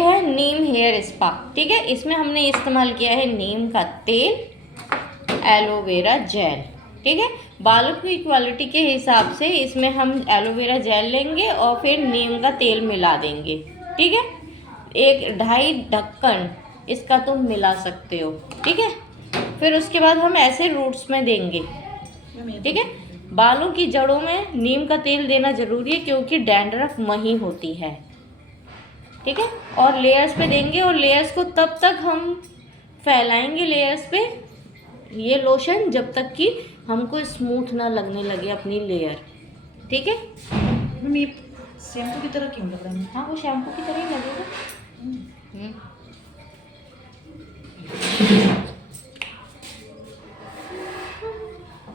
है नीम hair spa. ठीक है, इसमें हमने इस्तेमाल किया है नीम का तेल, एलोवेरा जेल। ठीक है, बालों की क्वालिटी के हिसाब से इसमें हम एलोवेरा जेल लेंगे और फिर नीम का तेल मिला देंगे। ठीक है, 1-2.5 ढक्कन इसका तुम मिला सकते हो। ठीक है, फिर उसके बाद हम ऐसे रूट्स में देंगे। ठीक है, बालों की जड़ों में नीम का तेल देना जरूरी है क्योंकि डैंड्रफ वहीं होती है। ठीक है, और लेयर्स पे देंगे और लेयर्स को तब तक हम फैलाएंगे लेयर्स पे ये लोशन जब तक कि हमको स्मूथ ना लगने लगे अपनी लेयर। ठीक है, मैम ये शैम्पू की तरह क्यों लग रहा है? हाँ वो शैम्पू की तरह ही लगेगा।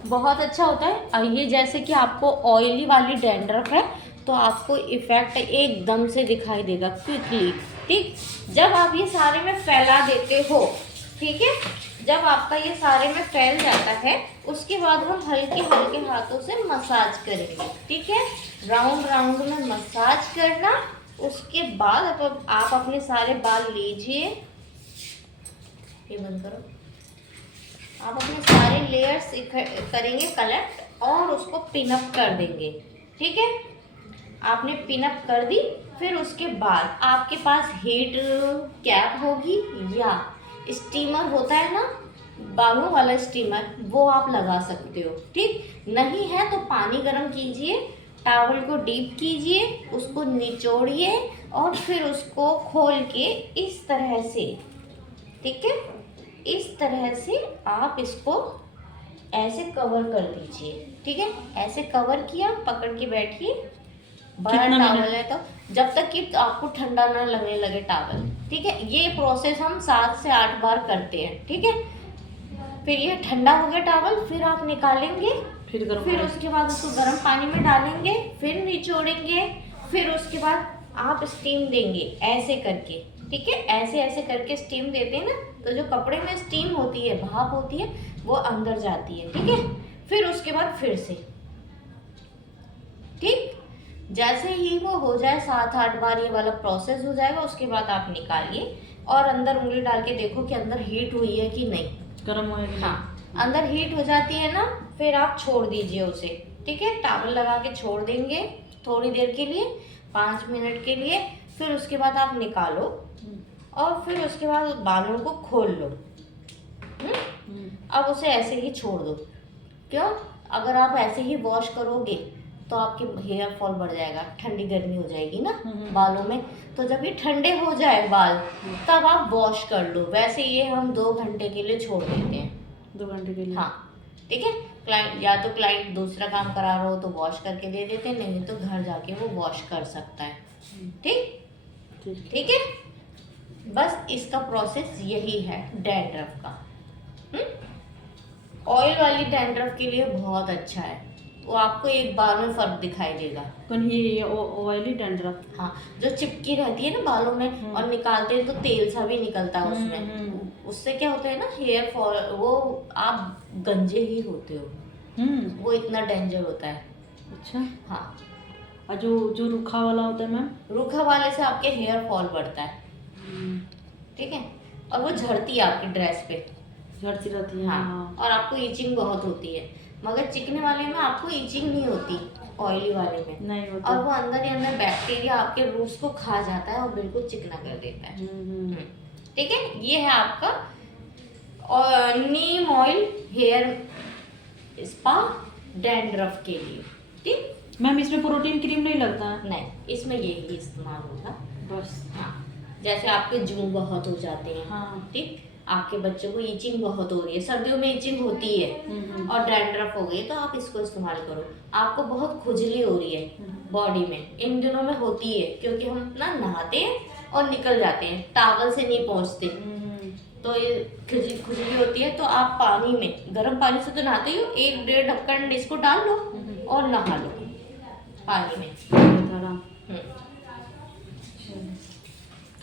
बहुत अच्छा होता है। और ये जैसे कि आपको ऑयली वाली डैंड्रफ है तो आपको इफेक्ट एकदम से दिखाई देगा क्विकली। ठीक, जब आप ये सारे में फैला देते हो, ठीक है, जब आपका ये सारे में फैल जाता है उसके बाद हम हल्के हल्के हाथों से मसाज करेंगे। ठीक है, राउंड राउंड में मसाज करना। उसके बाद आप अपने सारे बाल लीजिए, ये बंद करो, आप अपने सारे लेयर्स करेंगे कलेक्ट और उसको पिनअप कर देंगे। ठीक है, आपने पिनअप कर दी, फिर उसके बाद आपके पास हीट कैप होगी या स्टीमर होता है ना, बालों वाला स्टीमर, वो आप लगा सकते हो। ठीक, नहीं है तो पानी गर्म कीजिए, टॉवल को डीप कीजिए, उसको निचोड़िए और फिर उसको खोल के इस तरह से, ठीक है, इस तरह से आप इसको ऐसे कवर कर दीजिए। ठीक है, ऐसे कवर किया, पकड़ के बैठिए। बड़ा टॉवल है तो जब तक कि आपको ठंडा ना लगने लगे टॉवल। ठीक है, ये प्रोसेस हम 7 से 8 बार करते हैं। ठीक है, फिर ये ठंडा हो गया टॉवल, फिर आप निकालेंगे, फिर उसके बाद उसको गर्म पानी में डालेंगे, फिर निचोड़ेंगे, फिर उसके बाद आप स्टीम देंगे ऐसे करके। ठीक है, ऐसे ऐसे करके स्टीम देते हैं ना, तो जो कपड़े में स्टीम होती है, भाप होती है, वो अंदर जाती है। ठीक है, फिर उसके बाद फिर से, ठीक, जैसे ही वो हो जाए 7-8 बार ये वाला प्रोसेस हो जाएगा, उसके बाद आप निकालिए और अंदर उंगली डाल के देखो कि अंदर हीट हुई है कि नहीं, गर्म हुआ है कि नहीं। हाँ, अंदर हीट हो जाती है ना, फिर आप छोड़ दीजिए उसे। ठीक है, टॉवल लगा के छोड़ देंगे थोड़ी देर के लिए, 5 मिनट के लिए, फिर उसके बाद आप निकालो और फिर उसके बाद बालों को खोल लो। अब उसे ऐसे ही छोड़ दो। क्यों? अगर आप ऐसे ही वॉश करोगे तो आपके हेयर फॉल बढ़ जाएगा, ठंडी गर्मी हो जाएगी ना बालों में। तो जब ये ठंडे हो जाए बाल तब आप वॉश कर लो। वैसे ये हम 2 घंटे के लिए छोड़ देते हैं। 2 घंटे के लिए, हाँ, ठीक है। क्लाइंट या तो क्लाइंट दूसरा काम करा रहा हो तो वॉश करके दे देते हैं, नहीं तो घर जाके वो वॉश कर सकता है। ठीक, ठीक है, बस इसका प्रोसेस यही है डैंड्रफ का। ऑयल वाली डैंड्रफ के लिए बहुत अच्छा है, वो आपको एक बार में फर्क दिखाई देगा। कौन ये ऑयली डैंड्रफ? हाँ, जो चिपकी रहती है ना बालों में और निकालते हैं तो तेल सा भी निकलता है उसमें, उससे क्या होता है ना, हेयर फॉल, वो आप गंजे ही होते हो। वो इतना डेंजर होता है। अच्छा, हाँ, और जो रूखा वाला होता है मैम? रूखा वाले से आपके हेयर फॉल बढ़ता है। ठीक है, और वो झड़ती है आपकी ड्रेस पे, झड़ती रहती है। हाँ, और आपको ईचिंग बहुत होती है। मगर चिकने वाले में आपको ईचिंग नहीं होती, ऑयली वाले में नहीं होती। और वो अंदर ही अंदर बैक्टीरिया आपके रूट्स को खा जाता है और बिल्कुल चिकना कर देता है। ठीक है, ये है आपका और नीम ऑयल हेयर स्पा डैंड्रफ के लिए। ठीक मैम, इसमें प्रोटीन क्रीम नहीं लगता है? नहीं, इसमें यही इस्तेमाल होगा बस। हाँ, जैसे आपके जू बहुत हो जाते हैं, हाँ, ठीक, आपके बच्चों को ईचिंग बहुत हो रही है, सर्दियों में ईचिंग होती है और डैंड्रफ हो गई, तो आप इसको इस्तेमाल करो। आपको बहुत खुजली हो रही है बॉडी में, इन दिनों में होती है क्योंकि हम ना नहाते हैं और निकल जाते हैं, टॉवल से नहीं पहुंचते, तो ये खुजली होती है। तो आप पानी में, गर्म पानी से तो नहाते ही हो, 1-1.5 ढक्कन इसको डाल लो और नहा लो पानी में।